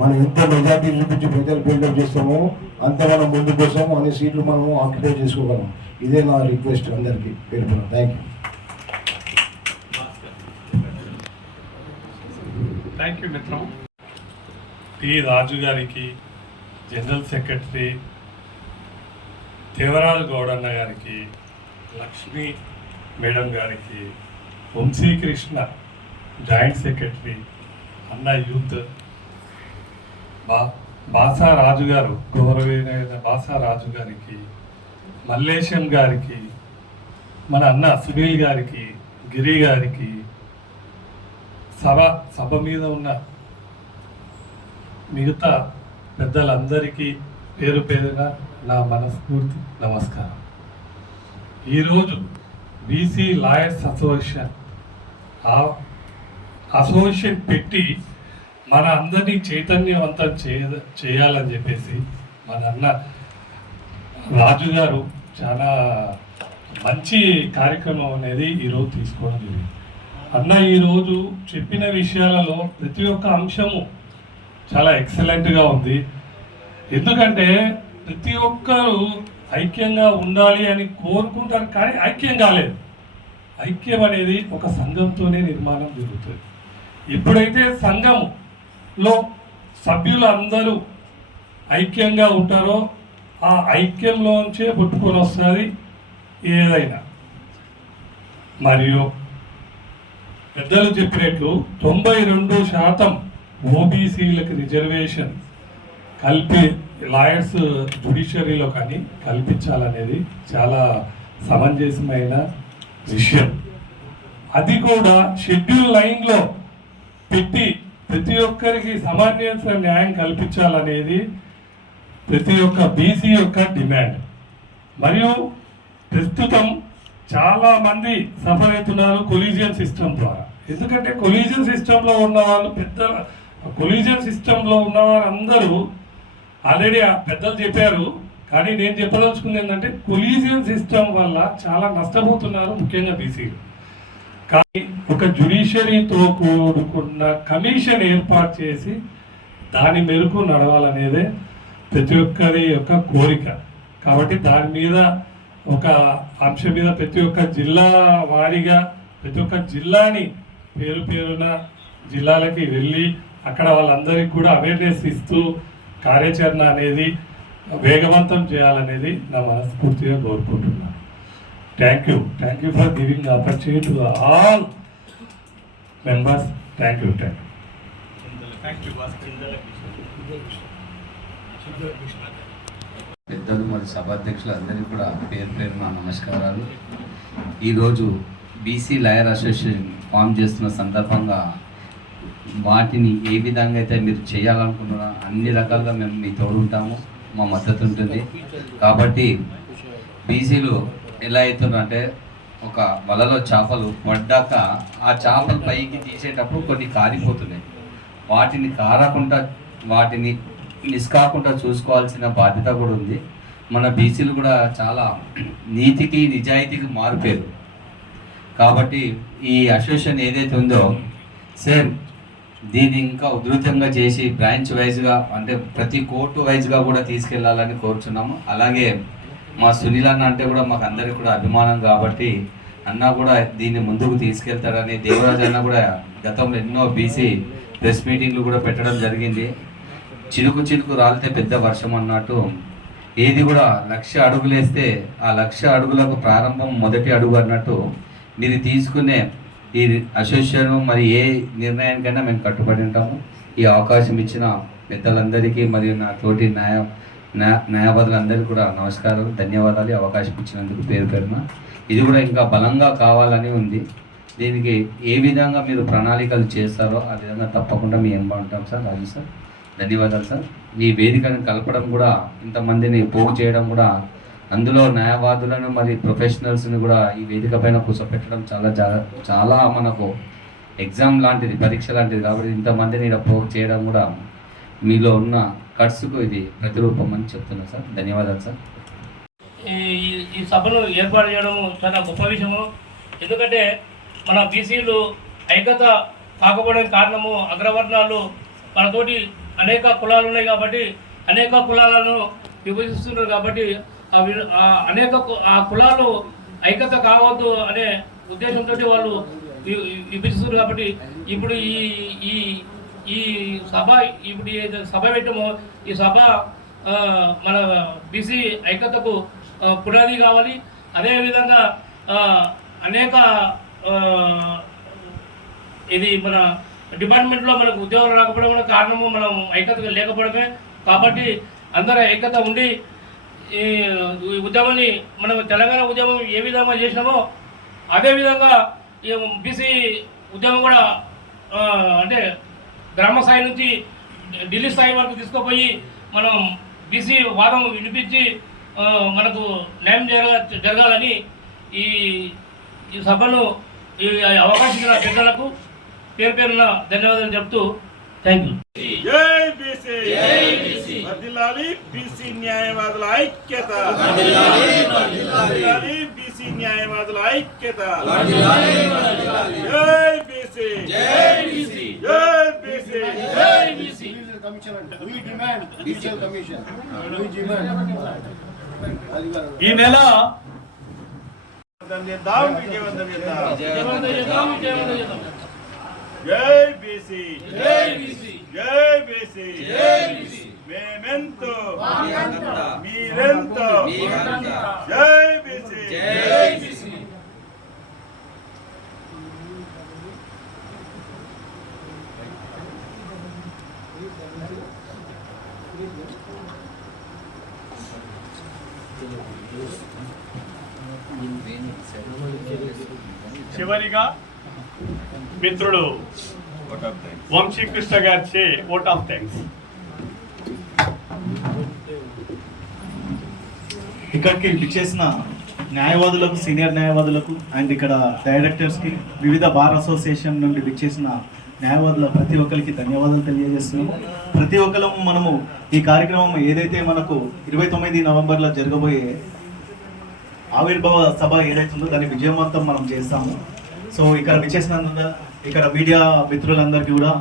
మనం ఎంత మెజార్టీ చూపించి ప్రజలు బిల్డప్ చేస్తామో అంత మనం ముందు కోసము అన్ని సీట్లు మనము ఆక్యుపై చేసుకోగలం. ఇదే నా రిక్వెస్ట్ అందరికీ పేరు. థ్యాంక్ యూ మిత్రం. టి రాజు గారికి, జనరల్ సెక్రటరీ దేవరాజు గౌడన్న గారికి, లక్ష్మీ మేడం గారికి, వంశీకృష్ణ జాయింట్ సెక్రటరీ, అన్న యూత్, బాసా రాజు గారు, గౌరవైన బాసా రాజు గారికి, మల్లేశం గారికి, మన అన్న సునీల్ గారికి, గిరి గారికి, సభ మీద ఉన్న మిగతా పెద్దలందరికీ పేరు పేరున నా మనస్ఫూర్తి నమస్కారం. ఈరోజు బీసీ లాయర్స్ అసోసియేషన్ పెట్టి మన అందరినీ చైతన్యవంతం చేయాలని చెప్పేసి మన అన్న రాజు గారు చాలా మంచి కార్యక్రమం అనేది ఈరోజు తీసుకోవడం జరిగింది. అన్న ఈరోజు చెప్పిన విషయాలలో ప్రతి ఒక్క అంశము చాలా ఎక్సలెంట్గా ఉంది. ఎందుకంటే ప్రతి ఒక్కరు ఐక్యంగా ఉండాలి అని కోరుకుంటారు, కానీ ఐక్యం కాలేదు. ఐక్యం అనేది ఒక సంఘంతోనే నిర్మాణం జరుగుతుంది. ఎప్పుడైతే సంఘంలో సభ్యులు అందరూ ఐక్యంగా ఉంటారో ఆ ఐక్యంలోంచే పుట్టుకొని వస్తుంది ఏదైనా. మరియు పెద్దలు చెప్పినట్లు 92% ఓబీసీలకు రిజర్వేషన్ లాయర్స్ జ్యుడిషియరీలో కానీ కల్పించాలనేది చాలా సమంజసమైన విషయం. అది కూడా షెడ్యూల్ 9లో పెట్టి ప్రతి ఒక్కరికి సమానమైన న్యాయం కల్పించాలనేది ప్రతి ఒక్క బీసీ యొక్క డిమాండ్. మరియు ప్రస్తుతం చాలామంది సఫర్ అవుతున్నారు కొలీజియన్ సిస్టమ్ ద్వారా. ఎందుకంటే కొలీజియన్ సిస్టంలో ఉన్న వాళ్ళు కొలీజియన్ సిస్టంలో ఉన్నవారు అందరూ ఆల్రెడీ పెద్దలు చెప్పారు. కానీ నేను చెప్పదలుచుకుంది ఏంటంటే కొలీజియన్ సిస్టమ్ వల్ల చాలా నష్టపోతున్నారు, ముఖ్యంగా బీసీలు. కానీ ఒక జ్యుడిషియరీతో కూడుకున్న కమిషన్ ఏర్పాటు చేసి దాని మేరకు నడవాలనేదే ప్రతి ఒక్కరి యొక్క కోరిక. కాబట్టి దాని మీద ఒక అంశం మీద ప్రతి ఒక్క జిల్లా వారీగా ప్రతి ఒక్క జిల్లాని పేరున జిల్లాలకి వెళ్ళి అక్కడ వాళ్ళందరికీ కూడా అవేర్నెస్ ఇస్తూ కార్యాచరణ అనేది వేగవంతం చేయాలనేది నా మనస్ఫూర్తిగా కోరుకుంటున్నాను. Thank you for giving opportunity to all members. Thank you. పెద్దలు మరియు సభాధ్యక్షులు అందరికీ కూడా పేరున నమస్కారాలు. ఈరోజు బీసీ లాయర్ అసోసియేషన్ ఫామ్ చేస్తున్న సందర్భంగా వాటిని ఏ విధంగా అయితే మీరు చేయాలనుకున్నారో అన్ని రకాలుగా మేము మీ తోడుంటాము, మా మద్దతు ఉంటుంది. కాబట్టి బీసీలు ఎలా అవుతున్నారంటే ఒక వలలో చేపలు పడ్డాక ఆ చేపలు పైకి తీసేటప్పుడు కొన్ని కారిపోతున్నాయి. వాటిని కారకుండా వాటిని నిష్కాకుండా చూసుకోవాల్సిన బాధ్యత కూడా ఉంది. మన బీసీలు కూడా చాలా నీతికి నిజాయితీకి మారుపేరు. కాబట్టి ఈ అసోసియేషన్ ఏదైతే ఉందో సేమ్ దీన్ని ఇంకా ఉధృతంగా చేసి బ్రాంచ్ వైజ్గా అంటే ప్రతి కోర్టు వైజ్గా కూడా తీసుకెళ్లాలని కోరుచున్నాము. అలాగే మా సునీల్ అన్న అంటే కూడా మాకు అందరికి కూడా అభిమానం కాబట్టి అన్న కూడా దీన్ని ముందుకు తీసుకెళ్తాడని, దేవరాజ్ అన్న కూడా గతంలో ఎన్నో బీసీ ప్రెస్ మీటింగ్లు కూడా పెట్టడం జరిగింది. చినుకు చినుకు రాలితే పెద్ద వర్షం అన్నట్టు ఏది కూడా 1,00,000 అడుగులు వేస్తే ఆ 1,00,000 అడుగులకు ప్రారంభం మొదటి అడుగు అన్నట్టు మీరు తీసుకునే ఈ అసోసియేషన్ మరి ఏ నిర్ణయానికైనా మేము కట్టుబడి ఉంటాము. ఈ అవకాశం ఇచ్చిన పెద్దలందరికీ మరియు నా తోటి న్యాయవాదులందరికీ కూడా నమస్కారాలు, ధన్యవాదాలు. అవకాశం ఇచ్చినందుకు పేరున ఇది కూడా ఇంకా బలంగా కావాలని ఉంది. దీనికి ఏ విధంగా మీరు ప్రణాళికలు చేస్తారో ఆ విధంగా తప్పకుండా మేము ఏం బాగుంటాం సార్. రాజు సార్, ధన్యవాదాలు సార్. ఈ వేదికను కలపడం కూడా, ఇంతమందిని పోగు చేయడం కూడా, అందులో న్యాయవాదులను మరి ప్రొఫెషనల్స్ని కూడా ఈ వేదిక పైన కూర్చోపెట్టడం చాలా మనకు ఎగ్జామ్ లాంటిది, పరీక్ష లాంటిది. కాబట్టి ఇంతమందిని ఇక్కడ పోగు చేయడం కూడా మీలో ఉన్న ఖర్చుకు ఇది ప్రతిరూపం అని చెప్తున్నా సార్. ధన్యవాదాలు సార్. ఈ సభను ఏర్పాటు చేయడం చాలా గొప్ప విషయము. ఎందుకంటే మన బీసీలు ఐక్యత కాకపోవడానికి కారణము అగ్రవర్ణాలు మనతోటి అనేక కులాలు ఉన్నాయి కాబట్టి అనేక కులాలను విభజిస్తున్నారు. కాబట్టి ఆ కులాలు ఐక్యత కావద్దు అనే ఉద్దేశంతో వాళ్ళు విభజిస్తున్నారు. కాబట్టి ఇప్పుడు ఈ సభ సభ పెట్టము, ఈ సభ మన బీసీ ఐక్యతకు పునాది కావాలి. అదేవిధంగా అనేక ఇది మన డిపార్ట్మెంట్లో మనకు ఉద్యోగాలు రాకపోవడం కారణము మనం ఐక్యతగా లేకపోవడమే. కాబట్టి అందరూ ఐక్యత ఉండి ఈ ఉద్యమాన్ని మనం తెలంగాణ ఉద్యమం ఏ విధంగా చేసినామో అదేవిధంగా ఈ బీసీ ఉద్యమం కూడా అంటే గ్రామ స్థాయి నుంచి ఢిల్లీ స్థాయి వరకు తీసుకుపోయి మనం బీసీ వాదం వినిపించి మనకు న్యాయం జరగాలని ఈ సభను ఈ అవకాశం ఇచ్చిన పెద్దలకు పేరున ధన్యవాదాలు చెప్తూ థ్యాంక్ యూ. జై బీసీ, వర్ధిల్లాలి బీసీ న్యాయవాదుల ఐక్యత, బీసీ న్యాయవాదుల ఐక్యత. జై బీసీ, జై బీసీ. కమిషన్ అంటే we demand judicial commission. We demand. ఈ నెల జై బీసీ జై బీసీ జై బీసీ జై బీసీ మేమెంతో మీరెంతో జై బీసీ జై బీసీ. చివరిగా మిత్రుడు వంశీకృష్ణ గారిచే ఓట్ ఆఫ్ థ్యాంక్స్. ఇక్కడికి విచ్చేసిన న్యాయవాదులకు, సీనియర్ న్యాయవాదులకు అండ్ ఇక్కడ డైరెక్టర్స్కి, వివిధ బార్ అసోసియేషన్ నుండి విచ్చేసిన న్యాయవాదుల ప్రతి ఒక్కరికి ధన్యవాదాలు తెలియజేస్తున్నాము. ప్రతి ఒక్కరము మనము ఈ కార్యక్రమం ఏదైతే మనకు 29 నవంబర్లో జరగబోయే ఆవిర్భావ సభ ఏదైతుందో దాన్ని విజయవంతం మనం చేస్తాము. సో ఇక్కడ విచ్చేసినందుకు ఇక్కడ మీడియా మిత్రులందరికీ కూడా